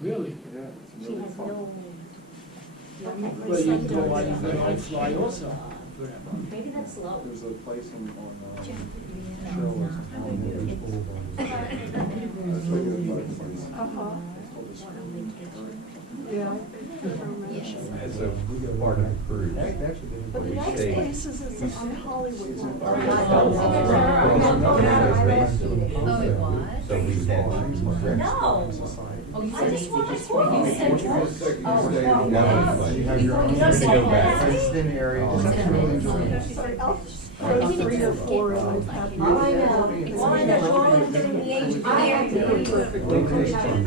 Really? Yeah, it's really fun. Well, you can go on fly also. Maybe that's low. There's a place on Check. Show or something. That's like a place. Uh-huh. It's called the Spring. Yeah. As a part of the cruise. But the we next stayed- place is on Hollywood. It's in Oh, Hollywood. it was? So we had breakfast. No. Oh, you said just want my it's tour. you said Once you drugs? get sick, you Oh, stay. no. That was fun. You have your own. You don't say go back. that. Fenced in area. Oh, It's is it actually really really? nice. I'll go 3 or 4 and I've had. Oh, I know. Well, I know, we're all getting the age of I have to be perfectly patient.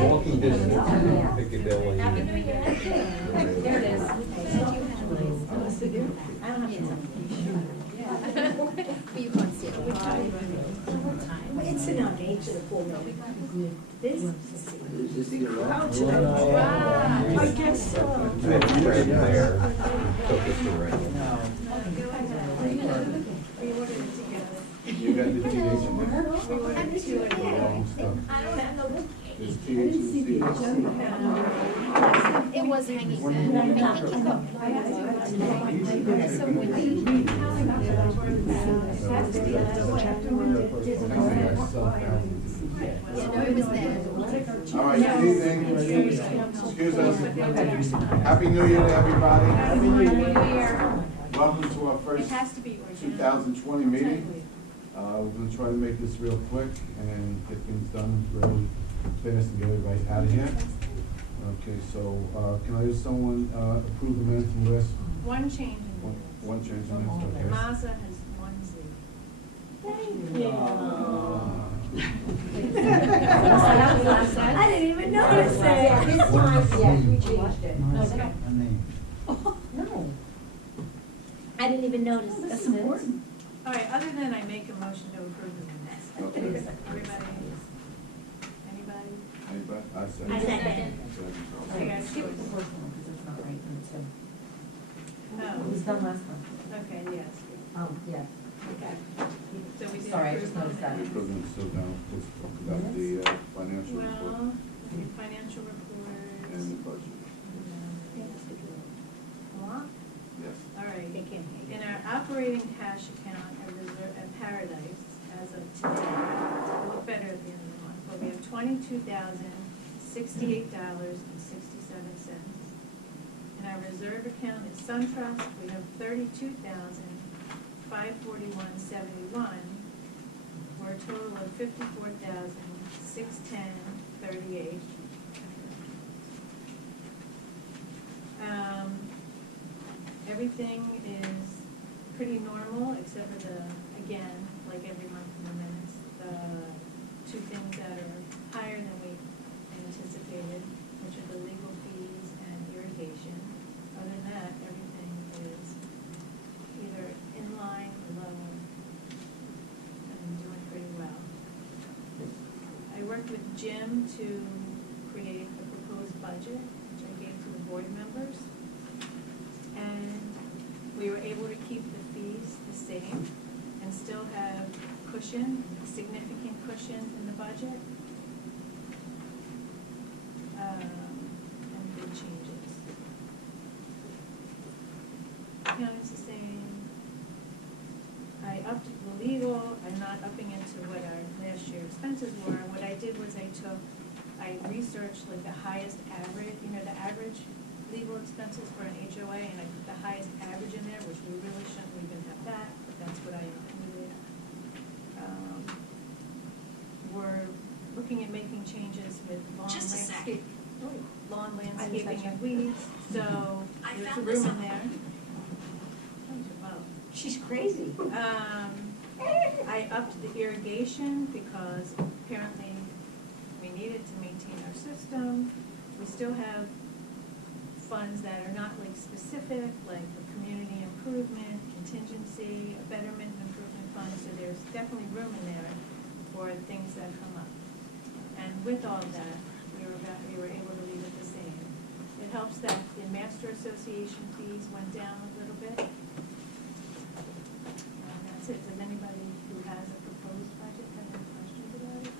Walking distance to Piccadilly. Happy New Year. There it is. I don't have to. But you can't see it. It's in our age of the 4 million. This is I guess so. We had a friend there, took us around. You got the TH in there? I don't have no. There's TH and CH. It was hanging then. So when it was there. All right, good evening. Excuse us. Happy New Year to everybody. Happy New Year. Welcome to our first It has to be organic. 2020 meeting. We're going to try to make this real quick and get things done really fast and get everybody out of here. Okay, so can I have someone approve the minutes from last? One change in One change in the minutes, okay. Mazda has 1 Z. I didn't even notice it. This time, yeah, we changed it. No. I didn't even notice. That's important. All right, other than I make a motion to approve the minutes. Okay. Everybody? Anybody? Anybody? I said. I second. So you guys Skip skip the first one, because it's not right, and so, No. it was done last time. Okay, yes. Oh, yeah. Okay. So we did Sorry, I approve just noticed that. the We're minutes. going to sit down, let's talk about the financial report Well, the financial report. and the budget. What? Yes. All right. In our operating cash account at Paradise, as of today, it'll look better at the end of the month, but we have $22,068.67. In our reserve account at SunTrust, we have $32,541.71, for a total of $54,610.38. Everything is pretty normal, except for again, like every month in the minutes, the 2 things that are higher than we anticipated, which are the legal fees and irrigation. Other than that, everything is either in line or low and doing pretty well. I worked with Jim to create the proposed budget, which I gave to the board members. And we were able to keep the fees the same and still have cushion, significant cushion in the budget. And big changes. Accounting's the same. I upped the legal. I'm not upping into what our last year expenses were. What I did was I researched like the highest average, the average legal expenses for an HOA, and I put the highest average in there, which we really shouldn't even have that, but that's what I included. We're looking at making changes with lawn landscaping and weeds, so there's a room in there. She's crazy. I upped the irrigation because apparently we needed to maintain our system. We still have funds that are not like specific, like the community improvement, contingency, a betterment and improvement fund, so there's definitely room in there for things that come up. And with all of that, we were able to leave it the same. It helps that the Master Association fees went down a little bit. And that's it. Does anybody who has a proposed budget have any questions about it?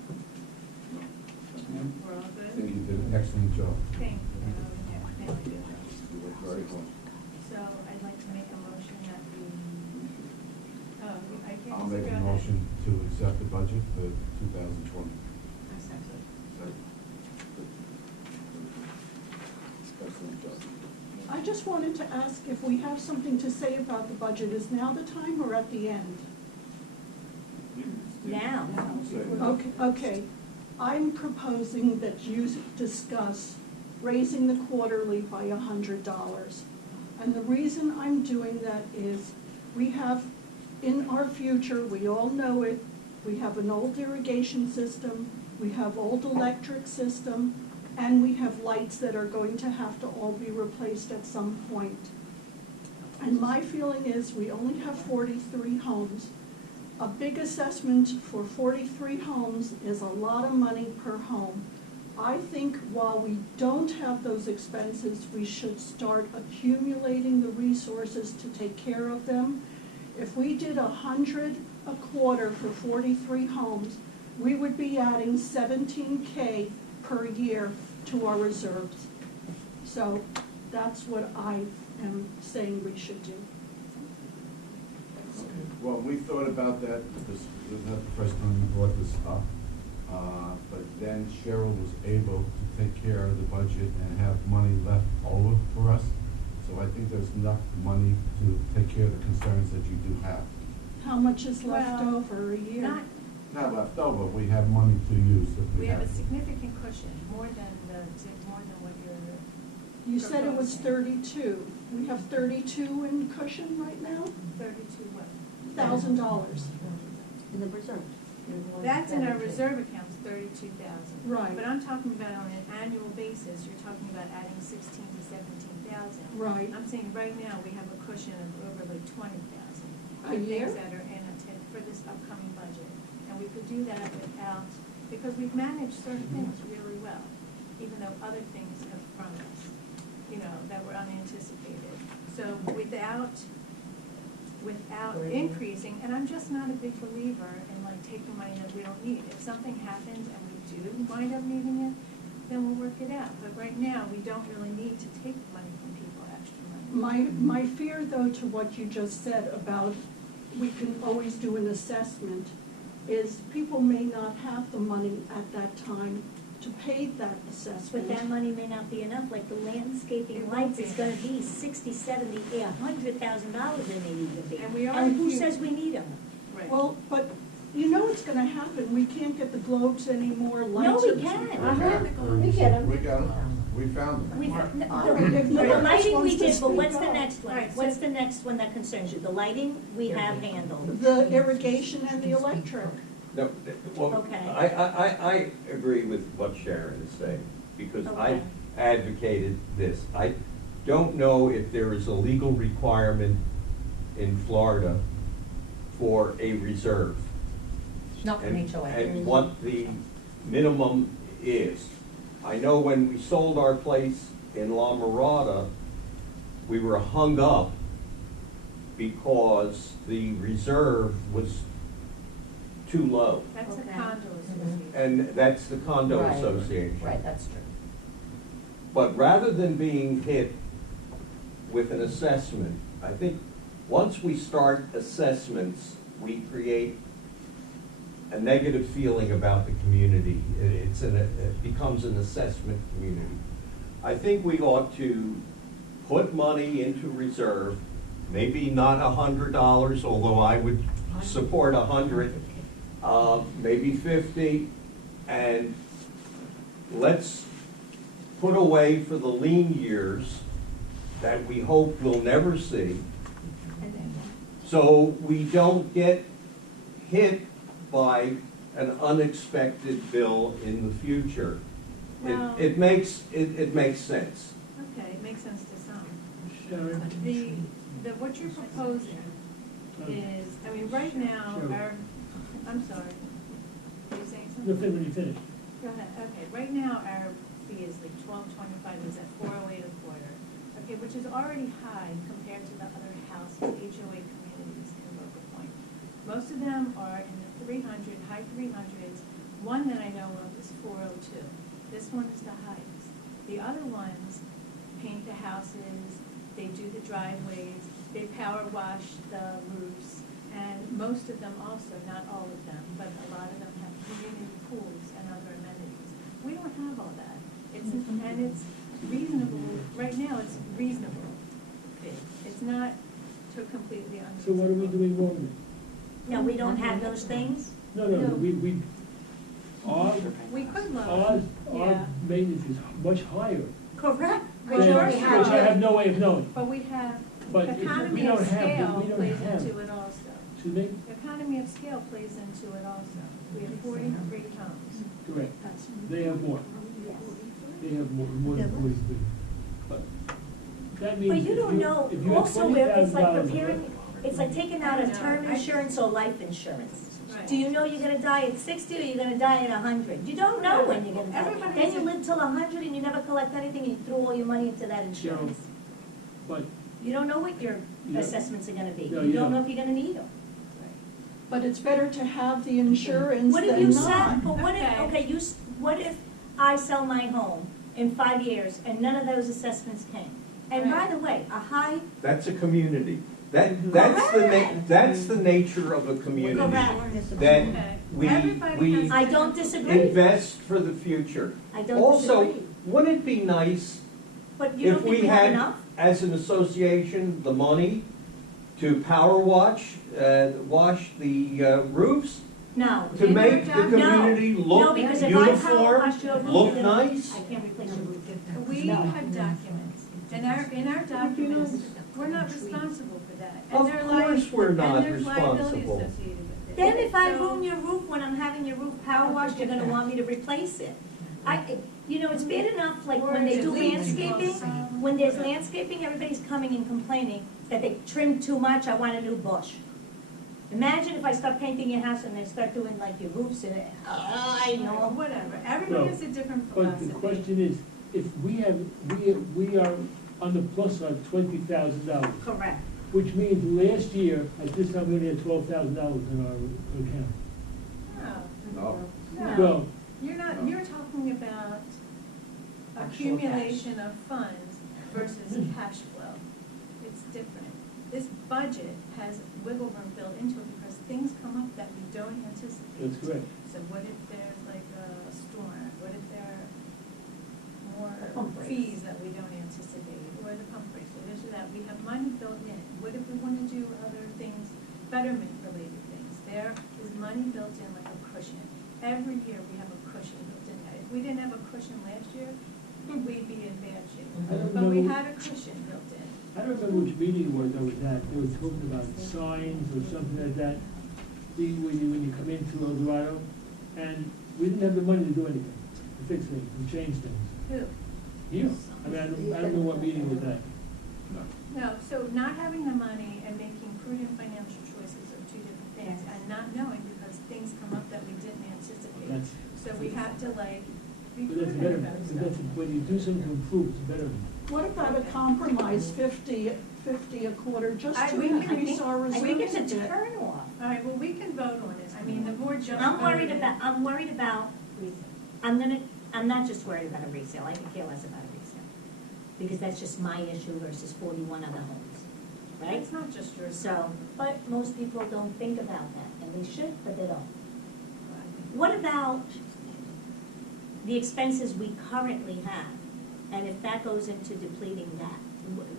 think you did an excellent job. Thank you. Thank you. You worked very hard. So I'd like to make a motion that we, I can't. I'll make go a ahead. motion to accept the budget for 2020. I second. Excellent job. I just wanted to ask if we have something to say about the budget, is now the time or at the end? Now. Okay, I'm proposing that you discuss raising the quarterly by $100. And the reason I'm doing that is we have, in our future, we all know it, we have an old irrigation system, we have old electric system, and we have lights that are going to have to all be replaced at some point. And my feeling is we only have 43 homes. A big assessment for 43 homes is a lot of money per home. I think while we don't have those expenses, we should start accumulating the resources to take care of them. If we did 100 a quarter for 43 homes, we would be adding $17K per year to our reserves. So that's what I am saying we should do. Okay. Well, we thought about that, this is not the first time you brought this up, but then Cheryl was able to take care of the budget and have money left over for us. So I think there's enough money to take care of the concerns that you do have. How much is left Well, over a year? Not left over, we have money to use if We we have have. a significant cushion, more than what you're. You said it was proposing. 32. We have 32 in cushion right now? 32 what? $1,000. In the reserve. That's in our reserve accounts, 32,000. Right. But I'm talking about on an annual basis, you're talking about adding 16 to 17,000. Right. I'm saying right now, we have a cushion of over like 20,000. A year? Things that are in for this upcoming budget. And we could do that without, because we've managed certain things really well, even though other things have thrown us, that were unanticipated. So without increasing, and I'm just not a big believer in like taking money that we don't need. If something happens and we do wind up needing it, then we'll work it out. But right now, we don't really need to take money from people, extra money. My fear, though, to what you just said about we can always do an assessment, is people may not have the money at that time to pay that assessment. But that money may not be enough, like the landscaping It won't lights is be. gonna be $60, $70, yeah, $100,000 they may even be. And we are And who huge. says we need them? Right. Well, but you know what's gonna happen, we can't get the globes anymore, No, lights we are- can. We get them. We got them, we found them. We, If the nobody else lighting wants we to did, but speak what's the up. next one? Right, so- What's the next one that concerns you? The lighting, we have handled. The irrigation and the electric. No, well, Okay. I agree with what Sharon is saying, because I Okay. advocated this. I don't know if there is a legal requirement in Florida for a reserve. Not from HOA. And what the minimum is. I know when we sold our place in La Mirada, we were hung up because the reserve was too low. That's a Okay. condo association. And that's the condo Right. association. Right, that's true. But rather than being hit with an assessment, I think once we start assessments, we create a negative feeling about the community. It becomes an assessment community. I think we ought to put money into reserve, maybe not $100, although I would support 100, maybe 50, and let's put away for the lean years that we hope we'll never see, so we don't get hit by an unexpected bill in the future. Well- It makes sense. Okay, it makes sense to some. Sharon? What you're proposing is, I mean, right now, Sure. I'm sorry. Are you saying No, something? when you finish. Go ahead. Okay, right now, our fee is like $12.25, is at $408 a quarter. Okay, which is already high compared to the other houses, HOA communities in Local Point. Most of them are in the 300, high 300s. One that I know of is 402. This one is the highest. The other ones paint the houses, they do the driveways, they power wash the roofs, and most of them also, not all of them, but a lot of them have community pools and other amenities. We don't have all that. And it's reasonable, right now it's reasonable big. It's not to completely So what are we unreasonable. doing wrong then? No, we don't have those things? No, No. our We could our lower, yeah, maintenance is much higher. Correct. Well, Which sure, I sure. have no way of knowing. but we have, But if we economy don't of have, scale we don't plays have. into it also. Excuse me? Economy of scale plays into it also. We have 43 homes. Correct. They have more. Yes. They have more than 43. But that means But you if don't know, if you have also where it's like $20,000, preparing, it's like taking out a I know. term insurance or life insurance. Right. Do you know you're gonna die at 60 or you're gonna die at 100? You don't know when you're gonna die. Everybody Then has you a- live till 100 and you never collect anything and you throw all your money into that insurance. But You don't know what your Yeah. assessments are gonna be. No, You you don't know don't. if you're gonna need them. But it's better to have the insurance What if than you not. said, but what if, Okay. okay, what if I sell my home in 5 years and none of those assessments came? And by Right. the way, a high, That's a community. That's the nature of a community. correct, That Okay. we, Everybody we has- I don't disagree. invest for the future. I don't Also, disagree. wouldn't it be nice But you don't if think we we have had, enough? as an association, the money to power wash the roofs, No. to make the No. community No, look because if I power uniform, wash your roof, look you're gonna- nice? I can't replace your roof. We No. have documents. In our documents, we're not responsible for that. And Of there are course we're not And there's liability responsible. associated with it. Then if I So- ruin your roof when I'm having your roof power washed, you're gonna want me to replace it. It's bad enough, like when they do landscaping, when there's landscaping, everybody's coming and complaining that they trimmed too much, I want a new bush. Imagine if I start painting your house and they start doing like your roofs and, I Or know. whatever. Everybody No. has a different But philosophy. the question is, if we are on the plus side $20,000, Correct. which means last year, at this time, we only had $12,000 in our account. No. No, Well, you're talking about Actual cash. accumulation of funds versus cash flow. It's different. This budget has wiggle room built into it because things come up that we don't anticipate. that's correct. So what if there's like a storm? What if there are Pump more breaks. fees that we don't anticipate? Or the pump breaks, or this or that? We have money built in. What if we want to do other things, betterment-related things? There is money built in like a cushion. Every year we have a cushion built in. If we didn't have a cushion last year, we'd be in bad shape. I don't But we know. had a cushion built in. I don't remember which meeting it was I was at, they were talking about signs or something like that, when you come into El Dorado, and we didn't have the money to do anything, to fix things, to change things. Who? Here, I don't know what meeting was that. No, so not having the money and making prudent financial choices are two different things, and not knowing because things come up that we didn't anticipate. That's, So we have to like be but that's prudent better, about but that's, stuff. when you do something to improve, it's better. What about a compromise, 50 a quarter, just to we can- increase our I reserves think it's a a bit? turn off. All right, well, we can vote on it. I mean, the board just. I'm worried voted. about, I'm not just worried about a resale, I could care less about a resale. Because that's just my issue versus 41 other homes, right? It's not just yours. So, but most people don't think about that, and they should, but they don't. What about the expenses we currently have? And if that goes into depleting that?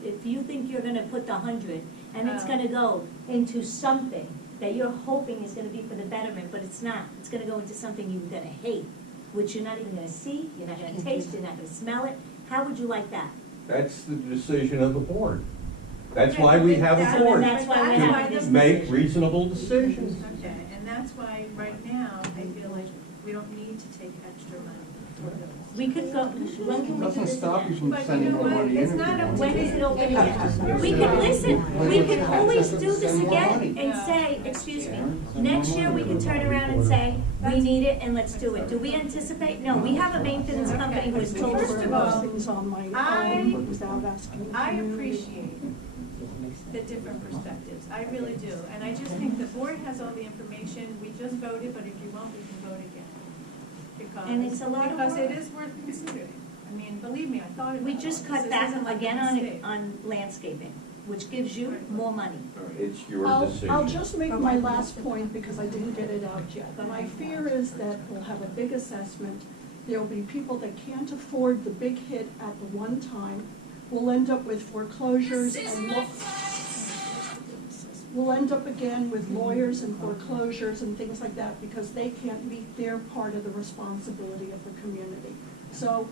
If you think you're gonna put the 100, and it's gonna go into something that you're hoping is gonna be for the betterment, but it's not. It's gonna go into something you're gonna hate, which you're not even gonna see, you're not gonna taste, you're not gonna smell it. How would you like that? That's the decision of the board. That's why we have a That's- board, that's why we That's have why this this- make decision. reasonable decisions. Okay, and that's why right now, I feel like we don't need to take extra money for those. We could go, when can we do Doesn't this stop you again? from But you sending know more what? money in It's if not you a- want. When is it open again? We You're can so- listen, we can always do this Send more again money. and say, excuse me, Send next more year we money. can turn around and say, we need it and let's do it. Do we anticipate? No, we have a maintenance company who has told us First to of all, go. Things on my I- own without asking the I community. appreciate the different perspectives, I really do, and I just think the board has all the information, we just voted, but if you want, we can vote again. because. And it's a lot of Because it work. is worth considering. I mean, believe me, I thought about it. We just This cut back isn't like a again mistake. on landscaping, which gives you more money. It's your I'll decision. just make my last point because I didn't get it out yet. My fear is that we'll have a big assessment. There'll be people that can't afford the big hit at the one time. We'll end up with foreclosures and we'll end up again with lawyers and foreclosures and things like that because they can't meet their part of the responsibility of the community. So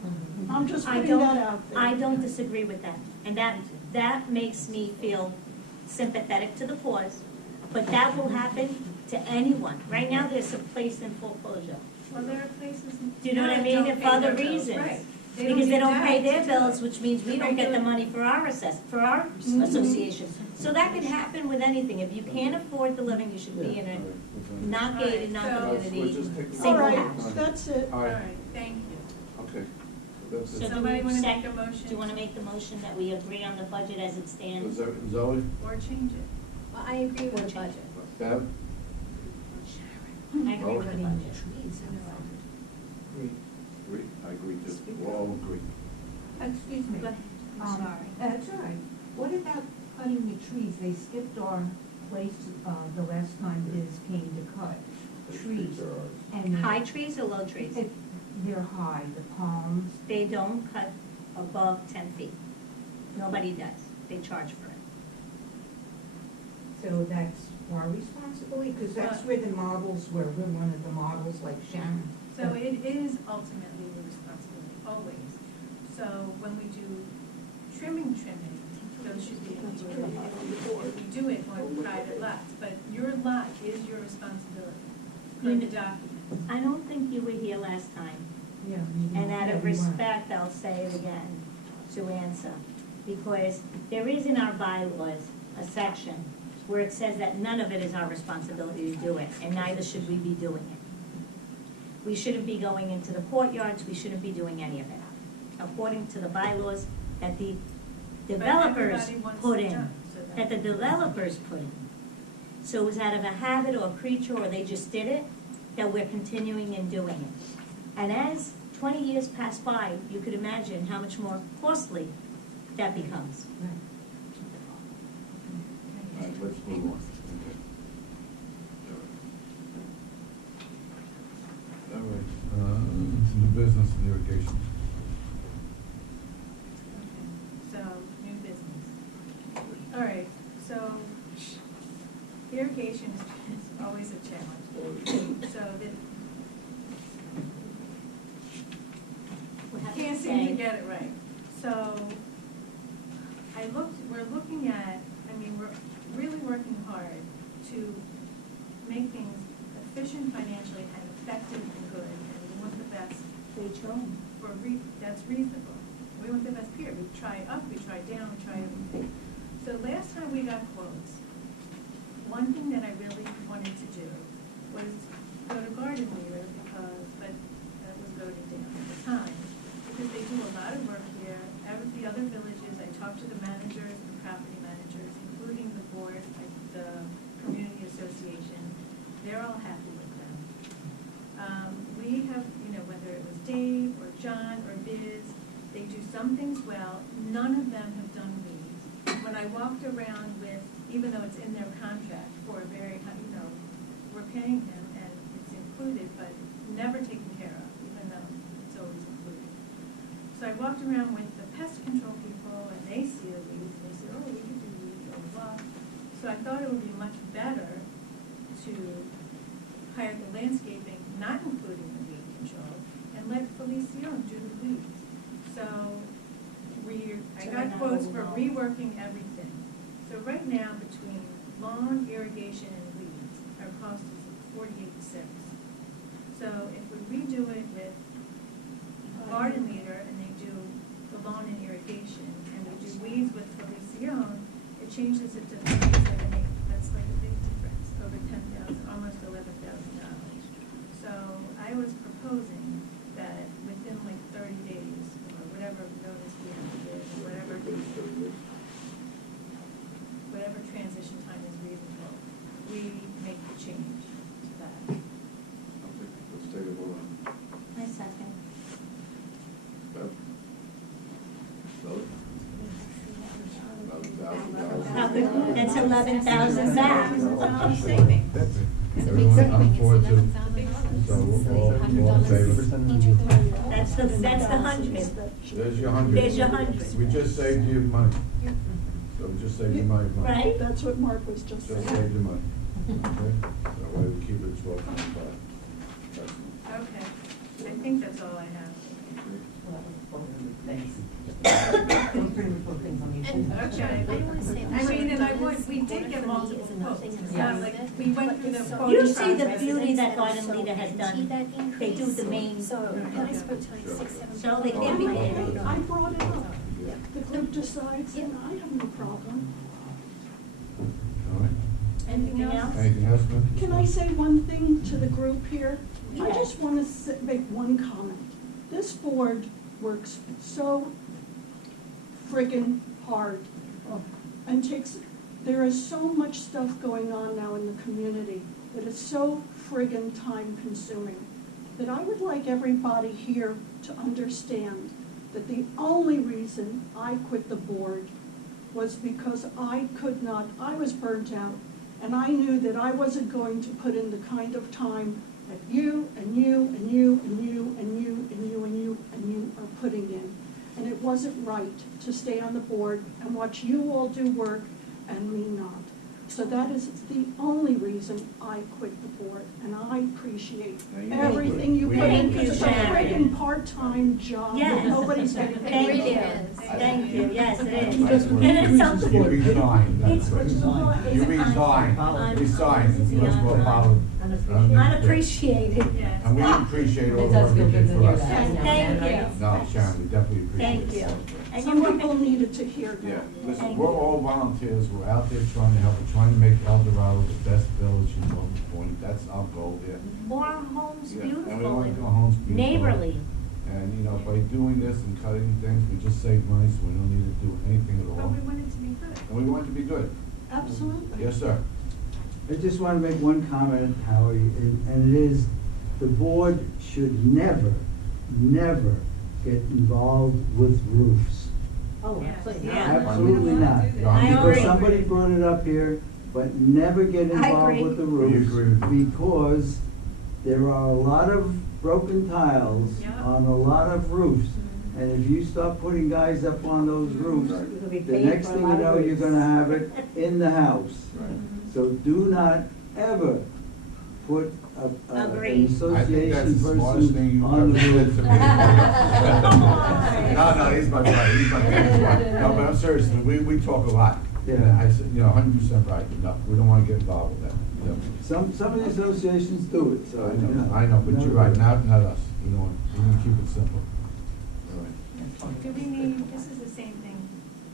I'm just I putting don't, that out there. I don't disagree with that, and that makes me feel sympathetic to the cause, but that will happen to anyone. Right now, there's a place in foreclosure. Well, there are places. Do you know what I that mean? don't If pay other their bills, reasons. right. Because they don't pay need their that to do bills, it. which means we The don't get the regular- money for our for our association. So that could happen with anything. If you can't afford the living, you should be in a not gated, not Alright, so- community, We'll just take the- All single right, house. that's it. All All right, right, thank you. okay. That's So it. do Somebody we wanna sec- make a motion? Do you wanna make the motion that we agree on the budget as it stands? Zoe, Or change it? Well, I agree with the budget. Deb? I agree with the budget. Agree. I agree too. We'll all agree. Excuse me. Go ahead. Sorry. That's all right. What about cutting the trees? They skipped our place, the last time Liz came to cut trees. And High trees or low trees? they're high, the palms. They don't cut above 10 feet. Nobody does. They charge for it. So that's our responsibility, because that's where the models were. We're one of the models, like Sharon. So it is ultimately your responsibility, always. So when we do trimming, those should be included. If we do it on private lots, but your lot is your responsibility, per the document. I don't think you were here last time. Yeah. And out of Yeah, we weren't. respect, I'll say it again to answer. Because there is in our bylaws a section where it says that none of it is our responsibility to do it, and neither should we be doing it. We shouldn't be going into the courtyards, we shouldn't be doing any of it. According to the bylaws that the developers everybody wants put it in, done, so that the developers put in. So it was out of a habit or creature, or they just did it, that we're continuing and doing it. And as 20 years pass by, you could imagine how much more costly that becomes. All right, let's move on. All right, new business and irrigation. Okay, so, new business. All right, so irrigation is always a challenge. So We'll have can't to seem to say, get it right. So we're looking at, I mean, we're really working hard to make things efficient financially and effective and good, and we want the best that's reasonable. We want the best period. We try up, we try down, we try everything. So last time we got quotes, one thing that I really wanted to do was go to Garden Leader but that was voted down at the time, because they do a lot of work here. The other villages, I talked to the managers and property managers, including the board, like the community association. They're all happy with them. We have, whether it was Dave or John or Biz, they do some things well. None of them have done weeds. When I walked around with, even though it's in their contract for a very high, we're paying him and it's included, but never taken care of, even though it's always included. So I walked around with the pest control people, and they see the weeds, and they said, oh, we could do weeds, blah, blah, blah. So I thought it would be much better to hire the landscaping, not including the weed control, and let Feliciano do the weeds. So I got quotes for reworking everything. So right now, between lawn, irrigation, and weeds, our cost is $48,600. So if we redo it with Garden Leader, and they do the lawn and irrigation, and we do weeds with Feliciano, it changes it to $37,800. That's like a big difference, over $10,000, almost $11,000. So I was proposing that within like 30 days, or whatever notice we have to give, or whatever transition time is reasonable, we make the change to that. Okay, let's take a vote on it. I That's 11,000 back. $11,000 savings. That's it. Everyone, I'm for it too. So we're all in favor. That's the 100. There's your 100. There's your 100. We just saved you money. So we just saved you money. Right? That's what Mark was just Just saying. saved you money. Okay? So we keep it 12.25. Okay, I think that's all I have. Okay. I don't wanna say I that. mean, and we did get multiple quotes. It's not like, we went through the quote. You see the process. beauty that Garden Leader has done. They do the main, So, when I spoke to like 6, 7. so they can't be paid. I brought it up. The group decides, and I have no problem. All right. Anything else? Anything else, ma'am? Can I say one thing to the group here? I Yeah. just want to make one comment. This board works so friggin' hard and there is so much stuff going on now in the community that is so friggin' time consuming that I would like everybody here to understand that the only reason I quit the board was because I was burnt out. And I knew that I wasn't going to put in the kind of time that you and you and you and you and you and you and you and you are putting in. And it wasn't right to stay on the board and watch you all do work and me not. So that is the only reason I quit the board, and I appreciate everything you put in, because it's a friggin' part-time job that Yes. nobody's getting Thank paid. you. Thank you, yes, it is. That's what- And it's something. You resigned. It's more, it's You resigned. Resigned. It's much more powerful. unappreciated. Yes. And we appreciate all It the does work feel you good did to for hear us. that. Thank you. No, Sharon, we definitely appreciate it. Thank you. And Some you people were, needed to hear that. Yeah, listen, Thank we're you. all volunteers, we're out there trying to help, we're trying to make El Dorado the best village in North Point, that's our goal there. more homes Yeah, and we beautiful want to and go homes beautiful. neighborly. And, you know, by doing this and cutting things, we just save money, so we don't need to do anything at But all. we want it to be good. And we want it to be good. Absolutely. Yes, sir. I just want to make one comment, Howie, and it is, the board should never get involved with roofs. Oh, Yes. absolutely Yeah. not. Absolutely not. Yeah, I Because agree. somebody brought it up here, but never get involved agree. with the We roofs. agree with you. Because there are a lot of broken tiles Yeah. on a lot of roofs. And if you start putting guys up on those roofs, You're gonna be the paid next for a thing you lot of know, you're roofs. gonna have it in the house. Right. So do not ever put an Agreed. I think that's association the smartest thing person you've on ever the said roof. to me. No, he's my brother, he's my favorite one. No, but I'm serious, we talk a lot. Yeah. And I said, 100% right, no, we don't want to get involved with that. Yeah. Some of the associations do it, so. I know, but you're right, not us, we don't, we're gonna keep it simple. All right. Do we need, this is the same thing.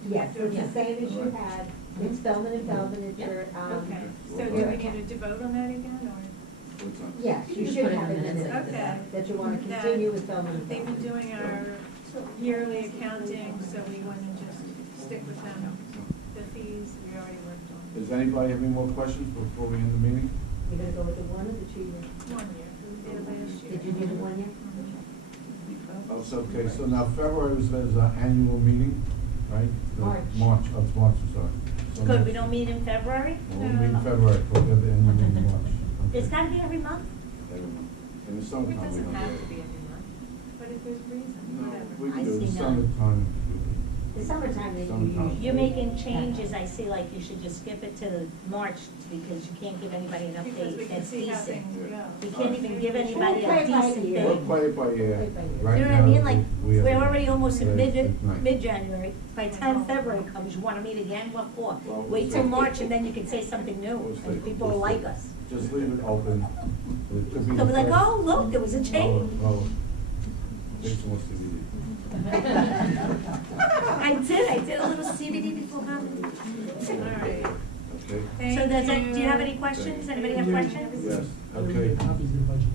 Do we Yes, have to- it's the same as you had, it's Feldman and Feldman, it's your, Okay, so do we need to vote on that again, or? What's on? yes, you Just should put it have in it the in minutes. there, Okay. that you want to That continue with Feldman and They've Feldman. been doing our yearly accounting, so we want to just stick with them. The fees, we already worked on. Does anybody have any more questions before we end the meeting? You're gonna go with the 1 or the 2 year? 1 year, we did it last year. Did you do the 1 year? Oh, so, okay, so now February was our annual meeting, right? March. March, I'm sorry. So Good, we next- don't meet in February? We'll meet in February, we'll have the annual meeting in March. It's Okay. gotta be every month? Every month. In the It summertime, we doesn't don't have do to it. be every month, but if there's reason, No, whatever. we I can do it, see the none. summertime. The summertime that you Summertime. usually. You're making changes, I see, like you should just skip it to March, because you can't give anybody an Because we update can that's see how decent. things go. You can't even give anybody We'll play a it by decent ear. We'll thing. play it by ear. Play it by ear. Right You know what I now, mean? Like, we have- we're already almost in Right. mid-January. By the time February comes, you wanna meet again, what for? Well, Wait till we'll see. March and then you can say something new, We'll see. and people will We'll see. like us. Just leave it open. It could be They'll be like, the first- oh, look, there was a change. Oh, Dixon wants to meet you. I did a little CBD before coming. All right. Okay? Thank So does that, you. do you have any questions? Anybody have questions? Yes, Everybody okay. get copies of the budget.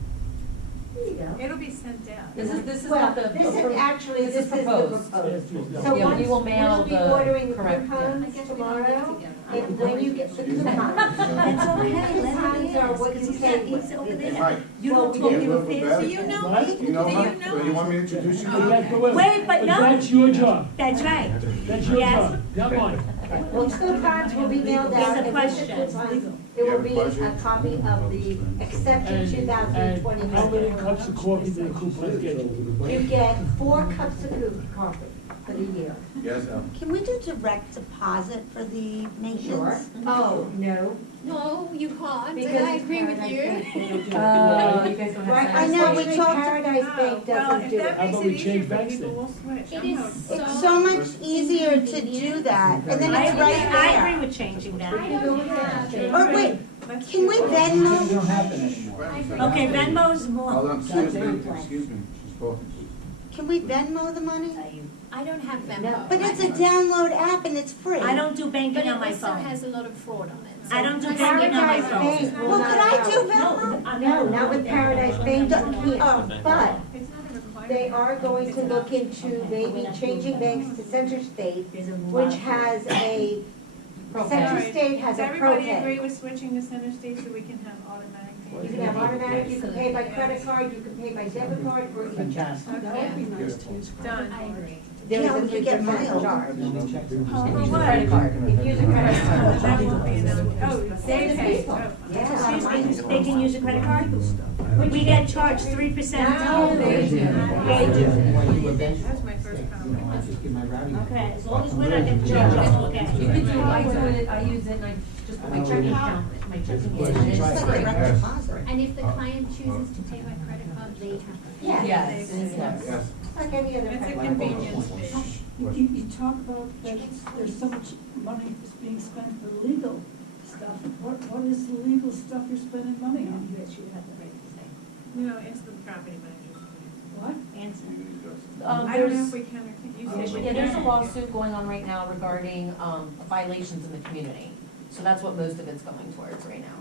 There you go. It'll be sent out. This is Well, not the. this is actually, This this is is the proposed. proposed. Yeah, So Yeah, we once, will mail we'll be the ordering the correct, yeah. coupons tomorrow, and when you get the coupons. That's okay, let him Coupons are ask, what because you he's pay not, he's with. over Hey, there. Mike. You Well, don't we talk get to a your little bit affairs. better. Do you know What? me? You know Do what? you know You want me to introduce you? But to that's, him? wait, Wait, but no. That's your job. That's right. That's your Yes. job, not mine. Well, two cards will be mailed There's out. a and with the question. coupons, You It have will a be question? a copy of the exception 2020. And how many cups of coffee do the coupons get? You get 4 cups of coffee for the year. Yes, Can we do direct deposit for the maintenance? Oh, no. No, you can't, Because and I agree with you. You guys don't Right, have. I know, we unfortunately, talked- Paradise Bank Well, doesn't if do that it. How makes about it we easier change for banks people, then? we'll switch. It I'm is out. It's so much easier to do that, and then it's right I agree there. with changing that. I don't have. Or wait, Let's can do we it. Venmo, Okay, Venmo's more. Hold on, excuse me, she's talking. can we Venmo the money? I don't have No. Venmo. But it's a download app and it's free. I don't do But banking it on my also phone. has a lot of fraud on it. I don't do That's banking on my Paradise phone. Bank will Well, not could I allow do it. Venmo? No, not with Paradise Bank, Oh. but It's not a requirement. they are going to look into maybe changing banks to Center State, which has a, Center Alright, State has a Does everybody agree propay. with switching to Center State so we can have automatic You payments? can have automatic, you can pay by credit card, you can pay by debit card, or even cash. That would be nice to use. Done. I agree. There Yeah, is we a could get 3% miles. charge. For Use a what? credit card, if you use a credit That card. won't be enough. Oh, they Save pay. people. Oh. Yeah. Excuse me, they can use a credit card? We get charged 3%. No, they do. They do. That's my first comment. Okay, as long as we're not getting charged, it's okay. You could do, I do it, I use it, and I just put my checking account, my checking It's account. just like direct deposit. And if the client chooses to pay by credit card, they have to. Yes. Yes, Yes. It's like any other It's a credit card. convenience fee. You talk about that there's so much money that's being spent for legal stuff. What is the legal stuff you're spending money on? No, it's the property manager's. What? Answer. I don't know if we can or can't. You said we Yeah, there's a can. lawsuit going on right now regarding, violations in the community. So that's what most of it's going towards right now.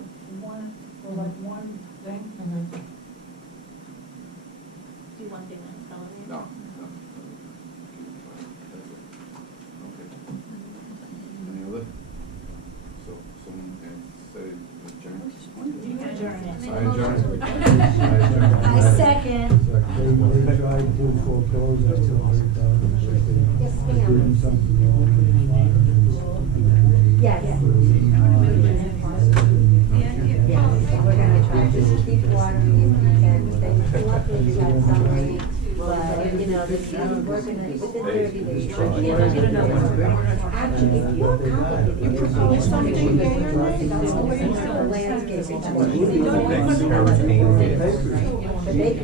One, for like one thing? Do one thing, then tell them. No, no. Okay. Any other? So, someone can say adjourn? You can adjourn it. I adjourn. I second. They tried to foreclose us to $100,000. Yes, Doing ma'am. something wrong in the water, and then they Yes. put a lien on it. Yes, we're gonna try to keep watering if we can, they, luckily we got some rain, but, you know, this is, we're gonna, within 30 days. Actually, it's more complicated. There's something there, the landscaping. But they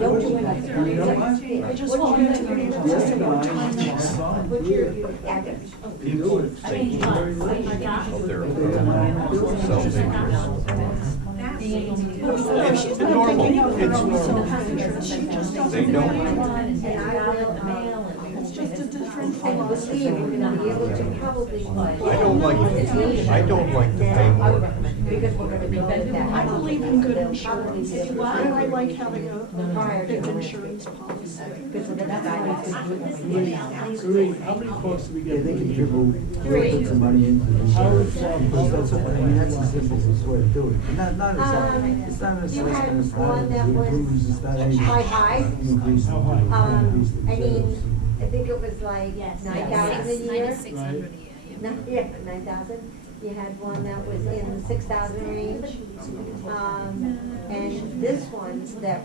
don't do anything. You know what? I just wanted to be able to say what time it is. Put your address. You do it. I mean, what? I got It's normal, it's normal. She just doesn't. They don't. And I will, It's just a different I believe philosophy. we're gonna be able to probably. I don't like to pay more. Because we're gonna be better than. I believe in good insurance. They'll And I like having a Prior to big the insurance policy. Because we're gonna die. Serene, how many quotes do we Yeah, get? they can dribble, Three. put some money into the How insurance. is, Because that's, I mean, that's the simplest way to do it. And not it's not an You had assessment, it's not one that an was improvements, it's not anything. high. Increase the- How high? increase the I mean, sales. I think it was like Yes. 9,000 a year. $600 a year, yeah. Yeah, 9,000. You had one that was in the 6,000 range. And this one that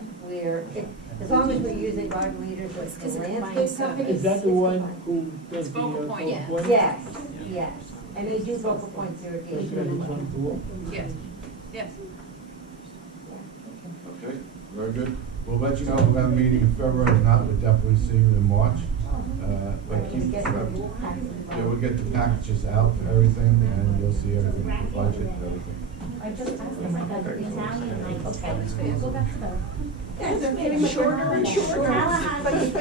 as long as we're using garden leaders with the landscape company. Is that the one who does the? Focal point, yeah. Yes, yes. And they do focal points Does that irrigation. one pool? Yes, yes. Okay, very good. We'll let you know if we're having a meeting in February, if not, we'll definitely see you in March. But keep, yeah, we'll get the packages out for everything, and you'll see everything, the budget, everything. I just asked them, I got the Italian, like, okay, go back to the. They're getting shorter and shorter. Tallahassee.